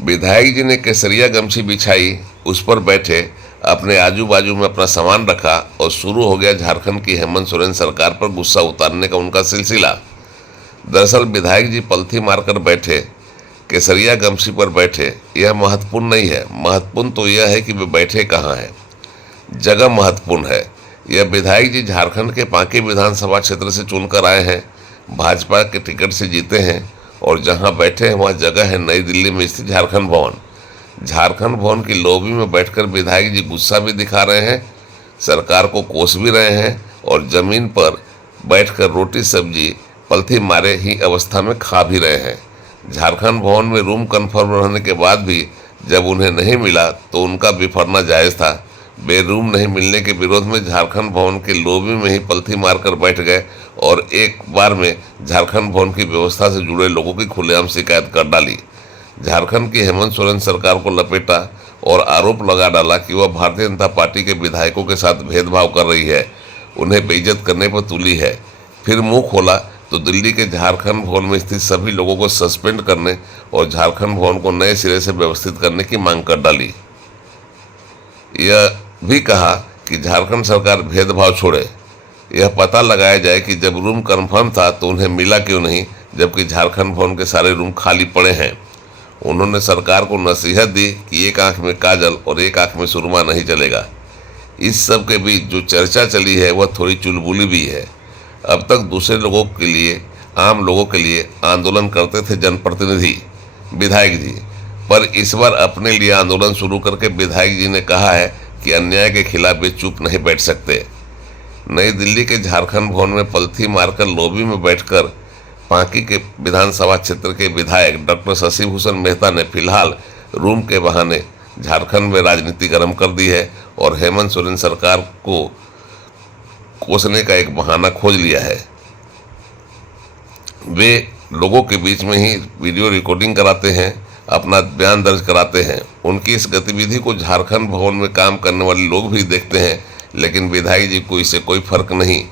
विधायक जी ने केसरिया गमछी बिछाई, उस पर बैठे, अपने आजू बाजू में अपना सामान रखा और शुरू हो गया झारखंड की हेमंत सोरेन सरकार पर गुस्सा उतारने का उनका सिलसिला। दरअसल विधायक जी पलथी मारकर बैठे, केसरिया गमछी पर बैठे, यह महत्वपूर्ण नहीं है। महत्वपूर्ण तो यह है कि वे बैठे कहाँ हैं। जगह महत्वपूर्ण है। यह विधायक जी झारखंड के पांकी विधानसभा क्षेत्र से चुनकर आए हैं, भाजपा के टिकट से जीते हैं और जहां बैठे हैं वहां जगह है नई दिल्ली में स्थित झारखंड भवन। झारखंड भवन की लॉबी में बैठकर विधायक जी गुस्सा भी दिखा रहे हैं, सरकार को कोस भी रहे हैं और जमीन पर बैठकर रोटी सब्जी पलथी मारे ही अवस्था में खा भी रहे हैं। झारखंड भवन में रूम कन्फर्म रहने के बाद भी जब उन्हें नहीं मिला तो उनका बिफरना जायज़ था। बेरूम नहीं मिलने के विरोध में झारखंड भवन के लॉबी में ही पलथी मारकर बैठ गए और एक बार में झारखंड भवन की व्यवस्था से जुड़े लोगों की खुलेआम शिकायत कर डाली। झारखंड की हेमंत सोरेन सरकार को लपेटा और आरोप लगा डाला कि वह भारतीय जनता पार्टी के विधायकों के साथ भेदभाव कर रही है, उन्हें बेइज्जत करने पर तुली है। फिर मुंह खोला तो दिल्ली के झारखंड भवन में स्थित सभी लोगों को सस्पेंड करने और झारखंड भवन को नए सिरे से व्यवस्थित करने की मांग कर डाली। यह भी कहा कि झारखंड सरकार भेदभाव छोड़े, यह पता लगाया जाए कि जब रूम कन्फर्म था तो उन्हें मिला क्यों नहीं, जबकि झारखंड भवन के सारे रूम खाली पड़े हैं। उन्होंने सरकार को नसीहत दी कि एक आंख में काजल और एक आंख में सुरमा नहीं चलेगा। इस सब के बीच जो चर्चा चली है वह थोड़ी चुलबुली भी है। अब तक दूसरे लोगों के लिए, आम लोगों के लिए आंदोलन करते थे जनप्रतिनिधि, विधायक जी, पर इस बार अपने लिए आंदोलन शुरू करके विधायक जी ने कहा है कि अन्याय के खिलाफ वे चुप नहीं बैठ सकते। नई दिल्ली के झारखंड भवन में पलथी मारकर लॉबी में बैठकर पांकी के विधानसभा क्षेत्र के विधायक डॉक्टर शशि भूषण मेहता ने फिलहाल रूम के बहाने झारखंड में राजनीति गर्म कर दी है और हेमंत सोरेन सरकार को कोसने का एक बहाना खोज लिया है। वे लोगों के बीच में ही वीडियो रिकॉर्डिंग कराते हैं, अपना बयान दर्ज कराते हैं। उनकी इस गतिविधि को झारखंड भवन में काम करने वाले लोग भी देखते हैं, लेकिन विधायक जी को इससे कोई फर्क नहीं।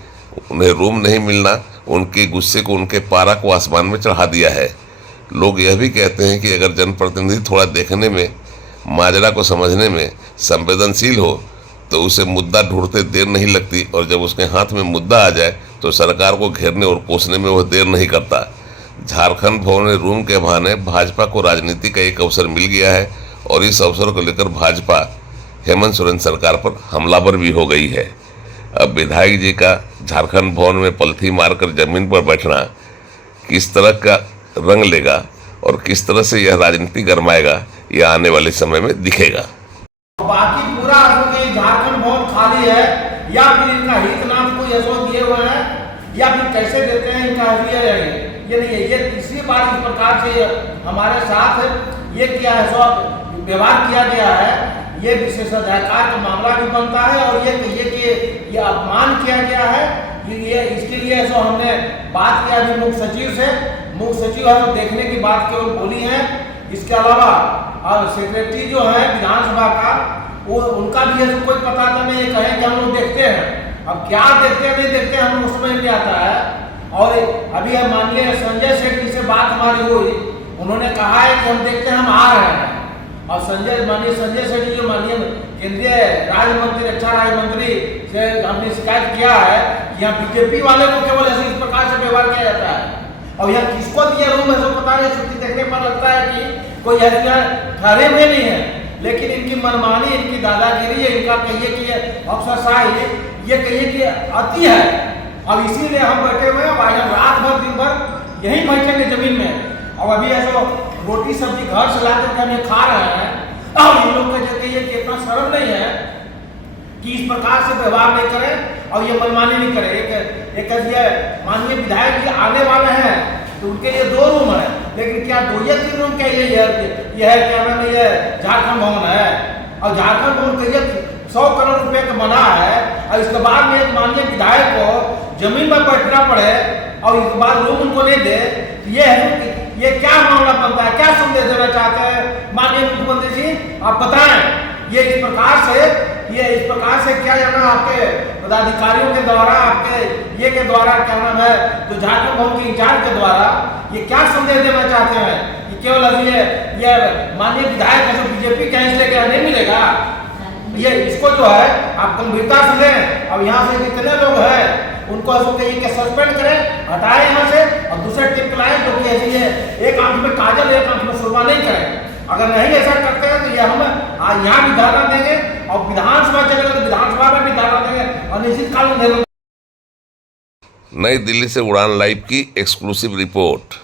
उन्हें रूम नहीं मिलना उनके गुस्से को, उनके पारा को आसमान में चढ़ा दिया है। लोग यह भी कहते हैं कि अगर जनप्रतिनिधि थोड़ा देखने में, माजरा को समझने में संवेदनशील हो तो उसे मुद्दा ढूंढते देर नहीं लगती और जब उसके हाथ में मुद्दा आ जाए तो सरकार को घेरने और कोसने में वह देर नहीं करता। झारखंड भवन में रूम के बहाने भाजपा को राजनीति का एक अवसर मिल गया है और इस अवसर को लेकर भाजपा हेमंत सोरेन सरकार पर हमलावर भी हो गई है। अब विधायक जी का झारखंड भवन में पलथी मारकर जमीन पर बैठना किस तरह का रंग लेगा और किस तरह से यह राजनीति गरमाएगा, यह आने वाले समय में दिखेगा। बाकी पूरा झारखंड भवन खाली है या फिर इनका हितनाथ कोई ऐसा दिए हुए हैं या फिर कैसे देते हैं इनका ये नहीं है। ये तीसरी बार इस प्रकार से हमारे साथ ये किया है, सब व्यवहार किया गया है। ये विशेषाधिकार का मामला भी बनता है और ये कहिए कि ये अपमान किया गया है। ये इसके लिए ऐसा हमने बात किया अभी मुख्य सचिव से। मुख्य सचिव है देखने की बात केवल बोली है। इसके अलावा सेक्रेटरी जो है विधानसभा का, वो उनका भी ऐसा कोई पता था नहीं। ये कहें कि हम लोग देखते हैं, अब क्या देखते हैं नहीं देखते हैं हम लोग समझ नहीं आता है। और अभी माननीय संजय सेठ जी से बात हमारी हुई, उन्होंने कहा है कि हम देखते हैं, हम आ रहे हैं। और माननीय संजय सेठ जी जो माननीय केंद्रीय राज्य मंत्री, रक्षा राज्य मंत्री से हमने शिकायत किया है कि यहाँ बीजेपी वाले को केवल ऐसे इस प्रकार से व्यवहार किया जाता है। और यहाँ किसको दिया रूम ऐसा पता नहीं, छुट्टी देखने पर लगता है कि कोई ऐसे ठहरे हुए नहीं है, लेकिन इनकी मनमानी, इनकी दादागिरी, इनका कहिए कि अफसरशाही, ये कहिए कि अति है। अब इसीलिए हम बैठे हुए हैं, रात भर दिन भर यहीं बैठेंगे जमीन में। और अभी ऐसा रोटी सब्जी घर से ला करके हम ये खा रहे हैं और इन लोग का जो कहिए कि इतना शर्म नहीं है कि इस प्रकार से व्यवहार नहीं करें और ये मनमानी नहीं करें। एक माननीय विधायक जी आने वाले हैं तो उनके लिए 2 रूम है, लेकिन क्या 2 या 3 रूम क्या ये है क्या नाम है, ये झारखंड भवन है। और झारखंड भवन कहिए 100 करोड़ रुपए का बना है और इसके बाद में एक माननीय विधायक को जमीन पर बैठना पड़े और इसके बाद रूम उनको नहीं दे, ये क्या मामला बनता है? क्या संदेश देना चाहते हैं माननीय मुख्यमंत्री जी, आप बताएं। ये इस प्रकार से क्या जाना आपके पदाधिकारियों के द्वारा, आपके ये के द्वारा क्या नाम है, जो झारखंड भवन के इंचार्ज के द्वारा ये क्या संदेश देना चाहते हैं? केवल अभी ये माननीय विधायक है जो बीजेपी का इसलिए क्या नहीं मिलेगा? ये इसको जो है आप गंभीरता से लें। अब यहाँ से जितने लोग हैं उनको ऐसा कहिए कि सस्पेंड करें, हटाएं यहाँ से और दूसरे टीम को लाएं जो कि ऐसी है एक आंख में काजल एक आंख में सुरमा नहीं करें। अगर नहीं ऐसा करते हैं तो ये हम यहाँ भी धरना देंगे और विधानसभा चलेगा तो विधानसभा में भी धरना देंगे और निश्चित कानून। नई दिल्ली से उड़ान लाइव की एक्सक्लूसिव रिपोर्ट।